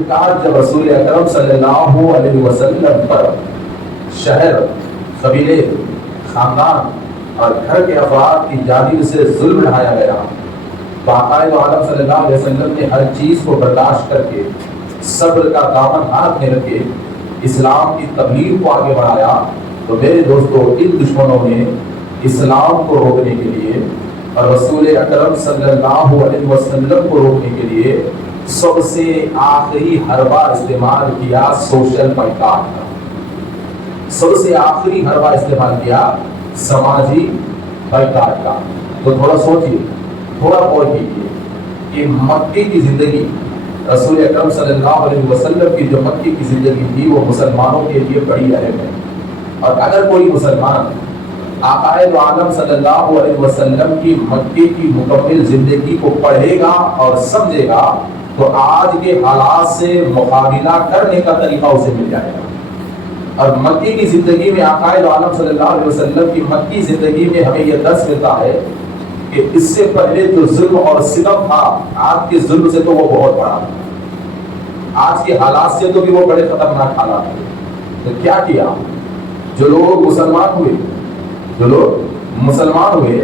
آخرکار جب رسول اکرم صلی اللہ علیہ وسلم پر شہر، قبیلے، خاندان اور گھر کے افراد کی جانب سے ظلم ڈھایا گیا، باقاعدہ عالم صلی اللہ علیہ وسلم نے ہر چیز کو برداشت کر کے صبر کا دامن ہاتھ میں رکھے اسلام کی تبلیغ کو آگے بڑھایا، تو میرے دوستو ان دشمنوں نے اسلام کو روکنے کے لیے اور رسول اکرم صلی اللہ علیہ وسلم کو روکنے کے لیے سب سے آخری حربہ استعمال کیا سوشل بائیکاٹ کا، سب سے آخری حربہ استعمال کیا سماجی بائیکاٹ کا۔ تو تھوڑا سوچیے، تھوڑا غور کیجیے کہ مکے کی زندگی، رسول اکرم صلی اللہ علیہ وسلم کی جو مکے کی زندگی تھی وہ مسلمانوں کے لیے بڑی اہم ہے، اور اگر کوئی مسلمان آقائے عالم صلی اللہ علیہ وسلم کی مکے کی مکمل زندگی کو پڑھے گا اور سمجھے گا تو آج کے حالات سے مقابلہ کرنے کا طریقہ اسے مل جائے گا۔ اور مکے کی زندگی میں آقائے عالم صلی اللہ علیہ وسلم کی مکی زندگی میں ہمیں یہ درس ملتا ہے کہ اس سے پہلے جو ظلم اور ستم تھا، آج کے ظلم سے تو وہ بہت بڑا تھا، آج کے حالات سے تو بھی وہ بڑے خطرناک حالات تھے۔ تو کیا کیا؟ جو لوگ مسلمان ہوئے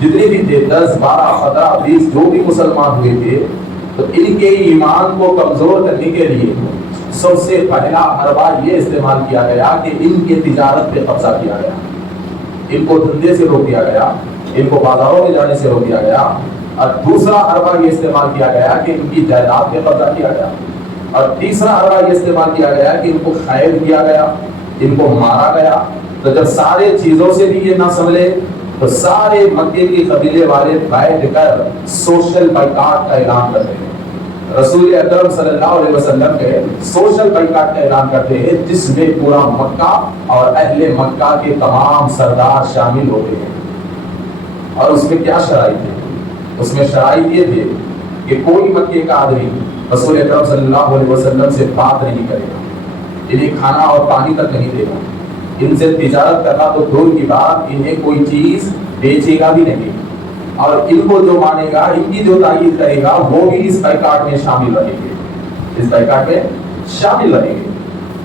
جتنے بھی تھے 10 12 15 20 جو بھی مسلمان ہوئے تھے، تو ان کے ایمان کو کمزور کرنے کے لیے سب سے پہلا حربہ یہ استعمال کیا گیا کہ ان کے تجارت پہ قبضہ کیا گیا، ان کو دھندے سے روک دیا گیا، ان کو بازاروں میں جانے سے روک دیا گیا، اور دوسرا حربہ یہ استعمال کیا گیا کہ ان کی جائیداد پہ قبضہ کیا گیا، اور تیسرا حربہ یہ استعمال کیا گیا کہ ان کو قید کیا گیا، ان کو مارا گیا۔ تو جب سارے چیزوں سے بھی یہ نہ سنبھلے تو سارے مکے کی قبیلے والے بیٹھ کر سوشل بائیکاٹ کا اعلان کرتے ہیں، رسول اکرم صلی اللہ علیہ وسلم کے سوشل بائیکاٹ کا اعلان کرتے ہیں، جس میں پورا مکہ اور اہل مکہ کے تمام سردار شامل ہوتے ہیں۔ اور اس میں کیا شرائط ہے؟ اس میں شرائط یہ تھے کہ کوئی مکے کا آدمی رسول اکرم صلی اللہ علیہ وسلم سے بات نہیں کرے گا، انہیں کھانا اور پانی تک نہیں دے گا، ان سے تجارت کرنا تو دور کی بات، انہیں کوئی چیز بیچے گا بھی نہیں، اور ان کو جو مانے گا، ان کی جو تائید کرے گا وہ بھی اس بائیکاٹ میں شامل رہیں گے، اس بائیکاٹ میں شامل رہیں گے۔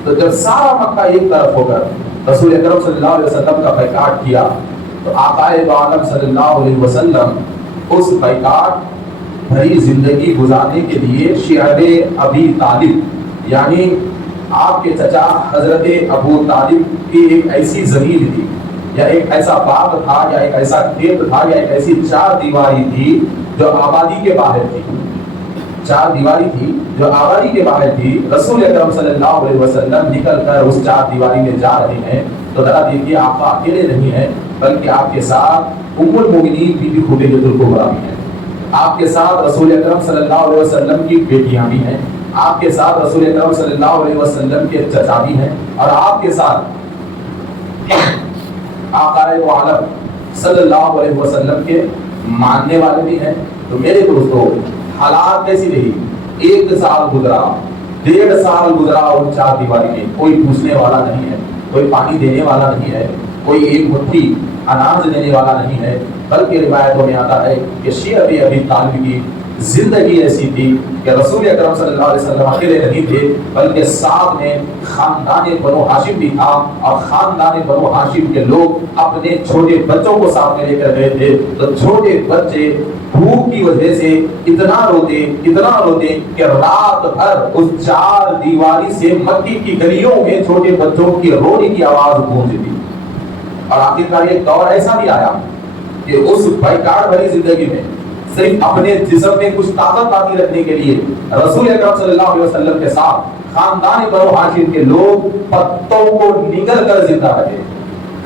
تو جب سارا مکہ ایک طرف ہو کر رسول اکرم صلی اللہ علیہ وسلم کا بائیکاٹ کیا، تو آقائے عالم صلی اللہ علیہ وسلم اس بائیکاٹ بھری زندگی گزارنے کے لیے شعب ابی طالب، یعنی آپ کے چچا حضرت ابو طالب کی ایک ایسی زمین تھی، یا ایک ایسا باغ تھا، یا ایک ایسا کھیت تھا، یا ایک ایسی چار دیواری تھی جو آبادی کے باہر تھی، چار دیواری تھی جو آبادی کے باہر تھی۔ رسول اکرم صلی اللہ علیہ وسلم نکل کر اس چار دیواری میں جا رہے ہیں، تو ذرا دیکھیے آقا اکیلے نہیں ہیں، بلکہ آپ کے ساتھ ام المؤمنین بی بی خدیجہ الکبریٰ بھی ہیں، آپ کے ساتھ رسول اکرم صلی اللہ علیہ وسلم کی بیٹیاں بھی ہیں، آپ کے ساتھ رسول اکرم صلی اللہ علیہ وسلم کے چچا بھی ہیں، اور آپ کے ساتھ آقائے عالم صلی اللہ علیہ وسلم کے ماننے والے بھی ہیں۔ تو میرے دوستو حالات کیسی رہی؟ 1 سال گزرا، 1.5 سال گزرا ان چار دیواری میں، کوئی پوچھنے والا نہیں ہے، کوئی پانی دینے والا نہیں ہے، کوئی ایک مٹھی اناج دینے والا نہیں ہے، بلکہ روایتوں میں آتا ہے کہ شعب ابی طالب کی زندگی ایسی تھی کہ رسول اکرم صلی اللہ علیہ وسلم اکیلے نہیں تھے، بلکہ ساتھ میں خاندان بنو ہاشم بھی تھا، اور خاندان بنو ہاشم کے لوگ اپنے چھوٹے بچوں کو ساتھ میں لے کر گئے تھے۔ تو چھوٹے بچے بھوک کی وجہ سے اتنا روتے کہ رات بھر اس چار دیواری سے مکی کی گلیوں میں چھوٹے بچوں کی رونے کی آواز گونجتی تھی۔ اور آخرکار ایک دور ایسا بھی آیا کہ اس بائیکاٹ بھری زندگی میں صرف اپنے جسم میں کچھ طاقت باقی رکھنے کے لیے رسول اکرم صلی اللہ علیہ وسلم کے ساتھ خاندان بنو ہاشم کے لوگ پتوں کو نگل کر زندہ رہے،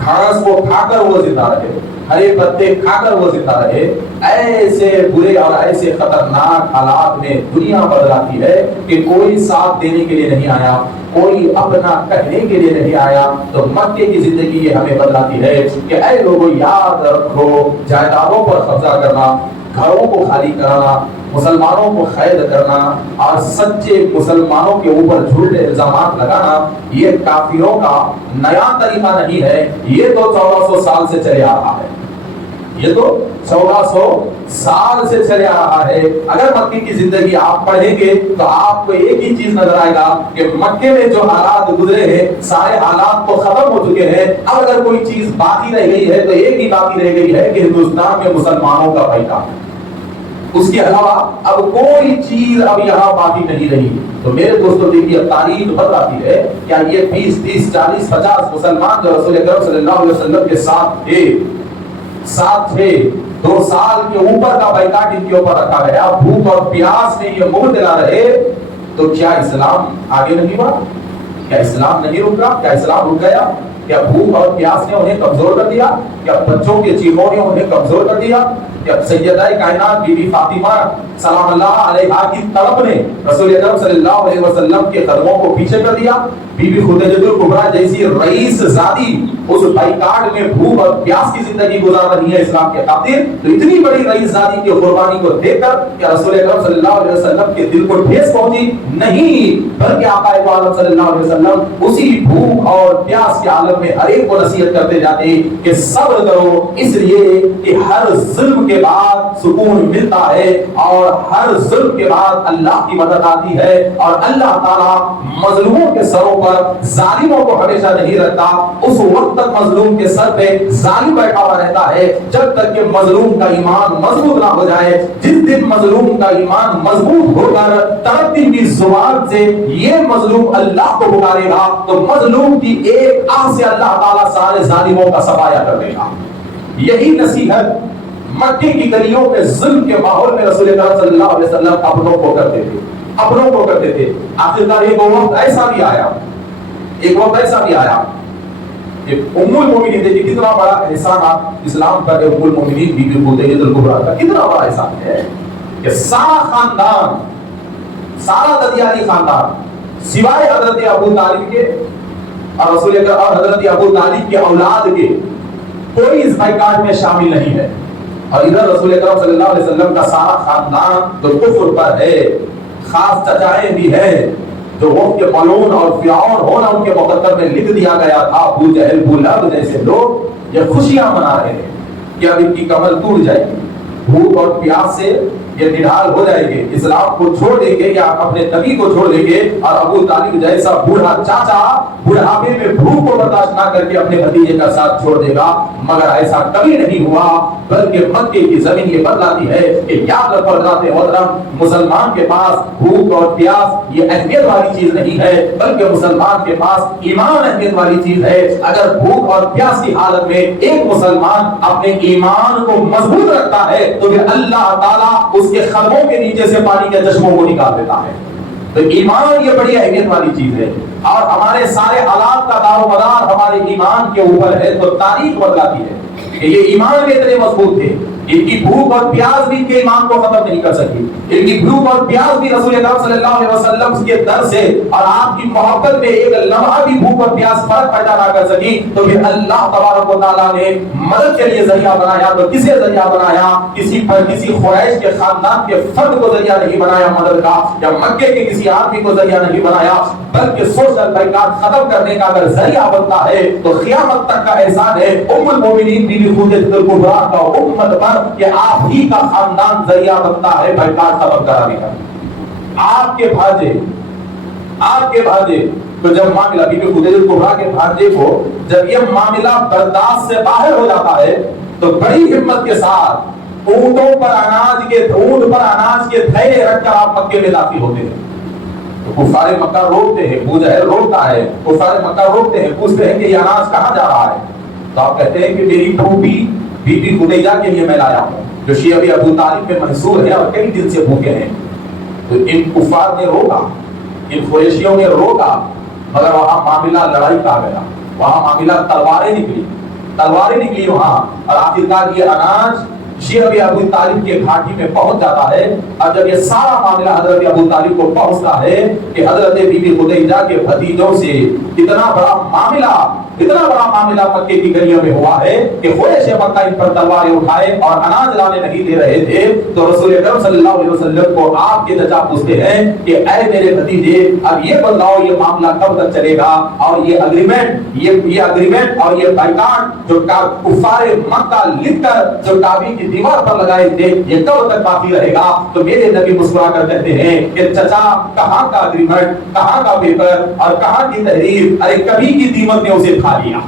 گھاس کو کھا کر وہ زندہ رہے، ہرے پتے کھا کر وہ زندہ رہے۔ ایسے برے اور ایسے خطرناک حالات میں دنیا بدلاتی ہے کہ کوئی ساتھ دینے کے لیے نہیں آیا، کوئی اپنا کہنے کے لیے نہیں آیا۔ تو مکے کی زندگی یہ ہمیں بدلاتی ہے کہ اے لوگوں یاد رکھو، جائیدادوں پر قبضہ کرنا، گھروں کو خالی کرانا، مسلمانوں کو قید کرنا اور سچے مسلمانوں کے اوپر جھوٹے الزامات لگانا یہ کافروں کا نیا طریقہ نہیں ہے، یہ تو 1400 سال سے چلے آ رہا ہے، یہ تو 1400 سال سے چلے آ رہا ہے. اگر مکی کی زندگی آپ پڑھیں گے تو آپ کو ایک ہی چیز نظر آئے گا کہ مکے میں جو حالات گزرے ہیں سارے حالات تو ختم ہو چکے ہیں. اب اگر کوئی چیز باقی رہ گئی ہے تو ایک ہی باقی رہ گئی ہے کہ ہندوستان میں مسلمانوں کا بائیکاٹ. اس کے علاوہ اب کوئی چیز اب یہاں باقی نہیں رہی. تو میرے دوستوں دیکھیے تاریخ بتاتی ہے کیا یہ 20 30 40 50 مسلمان جو رسول اکرم صلی اللہ علیہ وسلم کے ساتھ تھے 2 سال کے اوپر کا بائیکاٹ ان کے اوپر رکھا گیا. بھوک اور پیاس میں یہ مبتلا رہے تو کیا اسلام آگے نہیں بڑھا؟ کیا اسلام نہیں رک رہا؟ کیا اسلام رک گیا؟ کیا بھوک اور پیاس نے انہیں کمزور کر دیا؟ کیا بچوں کے چیخوں نے انہیں کمزور کر دیا؟ کیا سیدہ کائنات بی بی فاطمہ سلام اللہ علیہا کی طلب نے رسول اکرم صلی اللہ علیہ وسلم کے قدموں کو پیچھے کر دیا؟ بی بی خدیجہ الکبریٰ جیسی رئیس زادی اس بائیکاٹ میں بھوک اور پیاس کی زندگی گزار رہی ہے اسلام کے خاطر. تو اتنی بڑی رئیس زادی کی قربانی کو دیکھ کر کیا رسول اکرم صلی اللہ علیہ وسلم کے دل کو ٹھیس پہنچی؟ نہیں، بلکہ آقا عالم صلی اللہ علیہ وسلم اسی بھوک اور پیاس کے عالم میں ہر ایک کو نصیحت کرتے جاتے ہیں کہ صبر کرو، اس لیے کہ ہر ظلم کے بعد سکون ملتا ہے اور ہر ظلم کے بعد اللہ کی مدد آتی ہے. اور اللہ تعالیٰ مظلوموں کے سروں پر ظالموں کو ہمیشہ نہیں رکھتا. اس وقت تک مظلوم کے سر پہ ظالم بیٹھا ہوا رہتا ہے جب تک کہ مظلوم کا ایمان مضبوط نہ ہو جائے. جس دن مظلوم کا ایمان مضبوط ہو کر تڑپتی ہوئی زبان سے یہ مظلوم اللہ کو پکارے گا تو مظلوم کی ایک آہ سے اللہ تعالیٰ سارے ظالموں کا صفایا کر دے گا. یہی نصیحت مکے کی گلیوں میں ظلم کے ماحول میں رسول اللہ صلی اللہ علیہ وسلم اپنوں کو کرتے تھے. آخرکار ایک وقت ایسا بھی آیا کہ ام المومنین دیکھیں کتنا بڑا احسان آپ اسلام کا ام المومنین بی بی خدیجہ الکبریٰ کا کتنا بڑا احسان ہے کہ سارا خاندان، سارا ددیانی خاندان سوائے حضرت ابو طالب کے اور رسول اکرم اور حضرت ابو طالب کے اولاد کے کوئی اس بائیکاٹ میں شامل نہیں ہے. اور ادھر رسول اکرم صلی اللہ علیہ وسلم کا سارا خاندان جو کفر پر ہے، خاص چچائیں بھی ہیں جو وقت کے ملعون اور فرعون ہونا ان کے مقدر میں لکھ دیا گیا تھا. ابو جہل، ابو لہب جیسے لوگ یہ خوشیاں منا رہے ہیں کہ اب ان کی کمر ٹوٹ جائے گی، بھوک اور پیاس سے یہ نڈھال ہو جائیں گے، اسلام کو چھوڑ دیں گے یا اپنے نبی کو چھوڑ دیں گے. اور ابو طالب جیسا بوڑھا چاچا بڑھاپے میں بھوک کو برداشت نہ کر کے اپنے بھتیجے کا ساتھ چھوڑ دے گا. مگر ایسا کبھی نہیں ہوا، بلکہ مکے کی زمین یہ بتلاتی ہے کہ یاد رکھو حضرات محترم، مسلمان کے پاس بھوک اور پیاس یہ اہمیت والی چیز نہیں ہے، بلکہ مسلمان کے پاس ایمان اہمیت والی چیز ہے. اگر بھوک اور پیاس کی حالت میں ایک مسلمان اپنے ایمان کو مضبوط رکھتا ہے تو پھر اللہ تعالیٰ اس کے قدموں کے نیچے سے پانی کے چشموں کو نکال دیتا ہے. تو ایمان یہ بڑی اہمیت والی چیز ہے اور ہمارے سارے حالات کا دار و مدار ہمارے ایمان کے اوپر ہے. تو تاریخ بتلاتی ہے کہ یہ ایمان کے اتنے مضبوط تھے، ان کی بھوک اور پیاس بھی کے ایمان کو ختم نہیں کر سکی. ان کی بھوک اور پیاس بھی رسول اکرم صلی اللہ علیہ وسلم کے در سے اور آپ کی محبت میں ایک لمحہ بھی بھوک اور پیاس فرق پیدا نہ کر سکی. تو پھر اللہ تبارک و تعالیٰ نے مدد کے لیے ذریعہ بنایا. تو کسے ذریعہ بنایا؟ کسی قریش کے خاندان کے فرد کو ذریعہ نہیں بنایا مدد کا، یا مکے کے کسی آدمی کو ذریعہ نہیں بنایا، بلکہ سوشل بائیکاٹ ختم کرنے کا اگر ذریعہ بنتا ہے تو قیامت تک کا احسان ہے ام المومنین بی بی خدیجہ الکبریٰ کا امت پر کہ آپ ہی کا خاندان ذریعہ بنتا ہے بائیکاٹ ختم کرانے کا. آپ کے بھانجے تو جب معاملہ بی بی خدیجہ الکبریٰ کے بھانجے کو جب یہ معاملہ برداشت سے باہر ہو جاتا ہے تو بڑی ہمت کے ساتھ اونٹوں پر اناج کے تھیلے رکھ کر آپ مکے میں داخل ہوتے ہیں. تو کفار مکہ روکتے ہیں، ابو جہل روکتا ہے، کفار مکہ روکتے ہیں، پوچھتے ہیں کہ یہ اناج کہاں جا رہا ہے؟ تو آپ کہتے ہیں کہ میری پھوپھی بی بی خدیجہ کے لیے میں لایا ہوں جو شیعہ ابو طالب میں منصور ہے اور کئی دن سے بھوکے ہیں. تو ان کفار نے روکا، ان قریشیوں نے روکا، مگر وہاں معاملہ لڑائی کا گیا، وہاں معاملہ تلواریں نکلی وہاں. اور آخرکار یہ اناج یہ ابھی ابو طالب کے گھاٹی میں پہنچ جاتا ہے. اور جب یہ سارا معاملہ حضرت ابو طالب کو پہنچتا ہے کہ حضرت بی بی خدیجہ کے بھتیجوں سے اتنا بڑا معاملہ مکے کی گلیوں میں ہوا ہے کہ قریش مکہ ان پر تلواریں اٹھائے اور اناج لانے نہیں دے رہے تھے. تو رسول اکرم صلی اللہ علیہ وسلم کو آپ کے چچا پوچھتے ہیں کہ اے میرے بھتیجے اب یہ بتاؤ یہ معاملہ کب تک چلے گا اور یہ اگریمنٹ اور یہ بائیکاٹ جو کفار مکہ لکھ کر جو کعبے کی دیوار پر لگائے تھے یہ کب تک باقی رہے گا؟ تو میرے نبی مسکرا کر کہتے ہیں کہ چچا کہاں کا اگریمنٹ، کہاں کا پیپر اور کہاں کی تحریر؟ ارے کبھی کی دیمک نے اسے کھا لیا،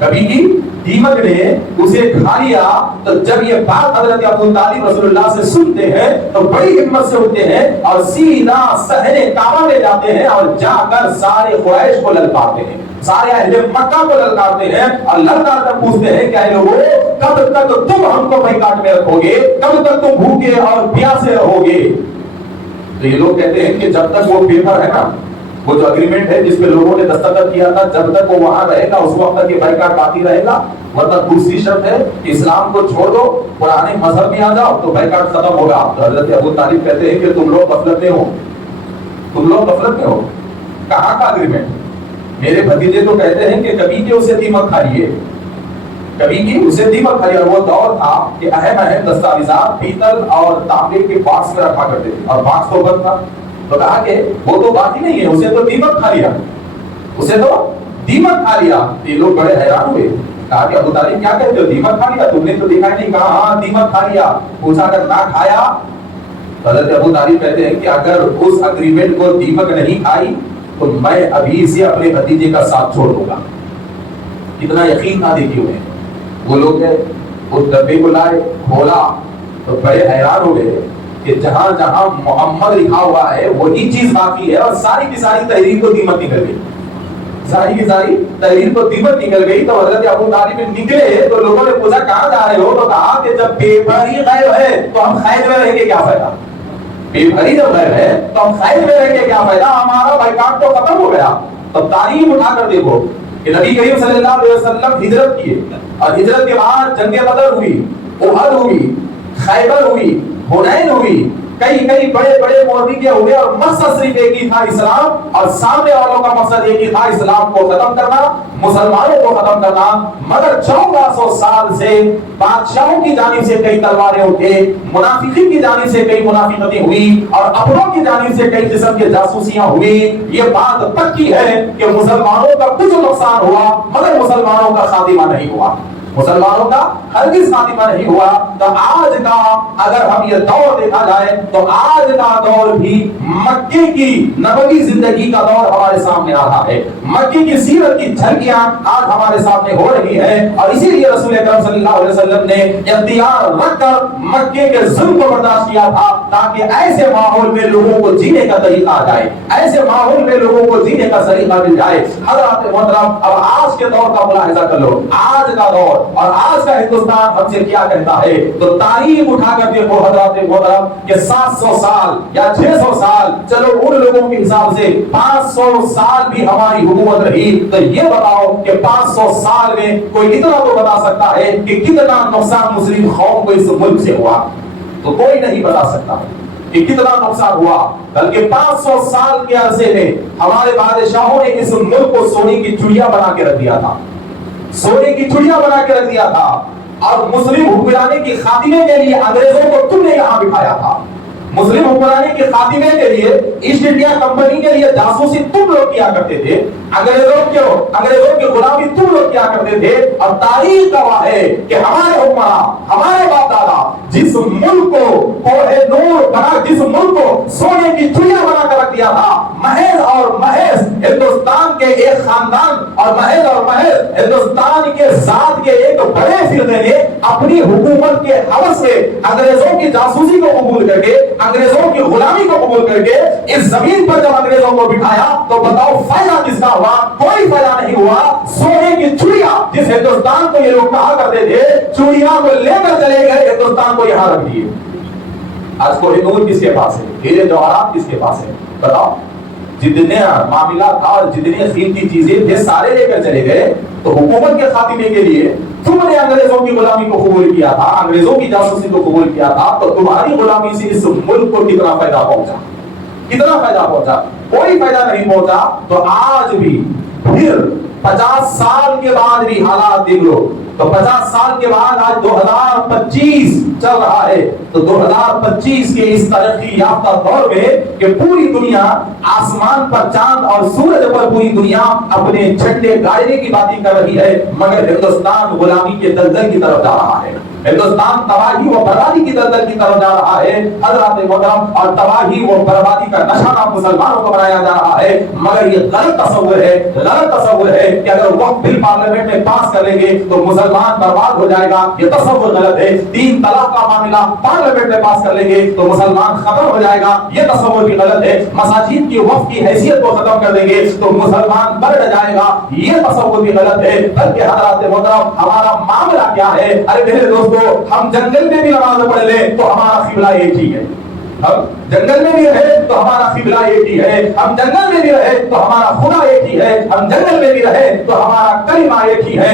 کبھی کی دیمک نے اسے کھا لیا. تو جب یہ بات حضرت ابو طالب رسول اللہ سے سنتے ہیں تو بڑی ہمت سے اٹھتے ہیں اور سیدھا صحن کعبہ میں جاتے ہیں اور جا کر سارے قریش کو للکارتے ہیں، سارے اہل مکہ کو للکارتے ہیں اور للکار کر پوچھتے ہیں کہ اے لوگوں کب تک تم ہم کو بائیکاٹ میں رکھو گے، کب تک تم بھوکے اور پیاسے رہو گے؟ تو یہ لوگ کہتے ہیں کہ جب تک وہ پیپر ہے نا، وہ جو اگریمنٹ ہے جس پہ لوگوں نے دستخط کیا تھا، جب تک وہ وہاں رہے گا اس وقت تک یہ بائیکاٹ باقی رہے گا. ورنہ دوسری شرط ہے کہ اسلام کو چھوڑ دو، پرانے مذہب میں آ جاؤ تو بائیکاٹ ختم ہوگا. تو حضرت ابو طالب کہتے ہیں کہ تم لوگ غفلت میں ہو، کہاں کا اگریمنٹ؟ میرے بھتیجے تو کہتے ہیں کہ کبھی کے اسے دیمک کھا لیے، اور وہ دور تھا کہ اہم دستاویزات پیتل اور تانبے کے باکس میں رکھا کرتے تھے اور باکس تو بند تھا. تو کہا کہ وہ تو باقی نہیں ہے، اسے تو دیمک کھا لیا. یہ لوگ بڑے حیران ہوئے، کہا کہ ابو طالب کیا کہتے ہو، دیمک کھا لیا؟ تم نے تو دیکھا نہیں. کہا ہاں دیمک کھا لیا. پوچھا اگر نہ کھایا؟ حضرت ابو طالب کہتے ہیں کہ اگر اس اگریمنٹ کو دیمک نہیں کھائی تو میں ابھی سے اپنے بھتیجے کا ساتھ چھوڑ دوں گا. کتنا یقین تھا دیکھیے انہیں. وہ لوگ اس ڈبے کو لائے، کھولا تو بڑے حیران ہو گئے کہ جہاں جہاں محمد لکھا ہوا ہے وہی چیز باقی ہے اور ساری کی ساری تحریر کو دیمک نکل گئی. تو حضرت ابو طالب نکلے تو لوگوں نے پوچھا کہاں جا رہے ہو؟ تو کہا کہ جب پیپر ہی غائب ہے تو ہم خیر میں رہ کے کیا فائدہ، ہمارا بائیکاٹ تو ختم ہو گیا. تب تاریخ اٹھا کر دیکھو کہ نبی کریم صلی اللہ علیہ وسلم ہجرت کیے اور ہجرت کے بعد جنگ بدر ہوئی، احد ہوئی، خیبر ہوئی، حنین ہوئی، کئی بڑے معرکے ہوئے اور مقصد صرف ایک ہی تھا اسلام، اور سامنے والوں کا مقصد ایک ہی تھا اسلام کو ختم کرنا، مسلمانوں کو ختم کرنا. مگر 1400 سال سے بادشاہوں کی جانب سے کئی تلواریں اٹھے، منافقین کی جانب سے کئی منافقتیں ہوئی اور اپنوں کی جانب سے کئی قسم کے جاسوسیاں ہوئی. یہ بات پکی ہے کہ مسلمانوں کا کچھ نقصان ہوا مگر مسلمانوں کا خاتمہ نہیں ہوا، مسلمانوں کا ہرگز خاتمہ نہیں ہوا. تو آج کا اگر ہم یہ دور دیکھا جائے تو آج کا دور بھی مکے کی نبوی زندگی کا دور ہمارے سامنے آ رہا ہے. مکے کی سیرت کی جھلکیاں آج ہمارے سامنے ہو رہی ہے اور اسی لیے رسول اکرم صلی اللہ علیہ وسلم نے اختیار رکھ کر مکے کے ظلم کو برداشت کیا تھا تاکہ ایسے ماحول میں لوگوں کو جینے کا طریقہ آ جائے، ایسے ماحول میں لوگوں کو جینے کا طریقہ مل جائے. حضرات محترم اب آج کے دور کا ملاحظہ کر لو، آج کا دور اور آج کا ہندوستان ہم سے کیا کہتا ہے. تو تاریخ اٹھا کر دیکھو حضرات محترم کہ 700 سال یا 600 سال، چلو ان لوگوں کے حساب سے 500 سال بھی ہماری حکومت رہی. تو یہ بتاؤ کہ 500 سال میں کوئی اتنا تو بتا سکتا ہے کہ کتنا نقصان مسلم قوم کو اس ملک سے ہوا؟ تو کوئی نہیں بتا سکتا کہ کتنا نقصان ہوا. بلکہ 500 سال کے عرصے میں ہمارے بادشاہوں نے اس ملک کو سونے کی چڑیا بنا کے رکھ دیا تھا، سونے کی چڑیا بنا کے رکھ دیا تھا. اور مسلم حکمرانے کی خاتمے کے لیے انگریزوں کو تم نے یہاں بٹھایا تھا. مسلم حکمرانے کے خاتمے کے لیے ایسٹ انڈیا کمپنی کے لیے جاسوسی تم لوگ کیا کرتے تھے، انگریزوں کی غلامی تم لوگ کیا کرتے تھے. اور تاریخ گواہ ہے کہ ہمارے حکمراں، ہمارے باپ دادا جس ملک کو کوہ نور بنا، جس ملک کو سونے کی چڑیا بنا کر رکھ دیا تھا، محض اور محض ہندوستان کے ایک خاندان اور محض ہندوستان کے ذات کے ایک بڑے فرقے نے اپنی حکومت کے حوث سے انگریزوں کی جاسوسی کو قبول کر کے، انگریزوں کی غلامی کو قبول کر کے اس زمین پر جب انگریزوں کو بٹھایا تو بتاؤ فائدہ کس کا ہوا؟ کوئی فائدہ نہیں ہوا. سونے کی چڑیا جس ہندوستان کو یہ لوگ کہا کرتے تھے، چڑیا کو لے کر چلے گئے، ہندوستان کو یہاں رکھ دیے. آج کوہ نور کس کے پاس ہے؟ ہیرے جواہرات کس کے پاس ہے؟ بتاؤ. جتنے معاملات اور جتنے قیمتی چیزیں تھے سارے لے کر چلے گئے. تو حکومت کے خاتمے کے لیے تم نے انگریزوں کی غلامی کو قبول کیا تھا, انگریزوں کی جاسوسی کو قبول کیا تھا, تو تمہاری غلامی سے اس ملک کو کتنا فائدہ پہنچا, کتنا فائدہ پہنچا؟ کوئی فائدہ نہیں پہنچا. تو آج بھی پھر 50 سال کے بعد بھی حالات دیکھ لو, تو 50 سال کے بعد آج 2025 چل رہا ہے. تو 2025 کے اس ترقی یافتہ دور میں کہ پوری دنیا آسمان پر چاند اور سورج پر پوری دنیا اپنے جھنڈے گاڑنے کی باتیں کر رہی ہے, مگر ہندوستان غلامی کے دلدل کی طرف جا رہا ہے. ہندوستان تباہی و بربادی کی دلدل کی طرف جا رہا ہے حضرات محترم, اور تباہی و بربادی کا نشانہ مسلمانوں کو بنایا جا رہا ہے. مگر یہ غلط تصور ہے, غلط تصور ہے کہ اگر وقت بل پارلیمنٹ میں پاس کر لیں گے تو مسلمان برباد ہو جائے گا. یہ تصور غلط ہے. 3 طلاق کا معاملہ پارلیمنٹ میں پاس کر لیں گے تو مسلمان ختم ہو جائے گا. یہ تصور بھی غلط ہے. مساجد کی وقف کی حیثیت کو ختم کر دیں گے تو مسلمان بڑھ جائے گا. یہ تصور بھی غلط ہے. بلکہ حضرات محترم ہمارا معاملہ کیا ہے؟ ارے میرے دوستو, ہم جنگل میں بھی نماز پڑھ لیں تو ہمارا قبلہ ایک ہی ہے. ہم جنگل میں بھی رہے تو ہمارا قبلہ ایک ہی ہے. ہم جنگل میں بھی رہے تو ہمارا خدا ایک ہی ہے. ہم جنگل میں بھی رہے تو ہمارا کلمہ ایک ہی ہے.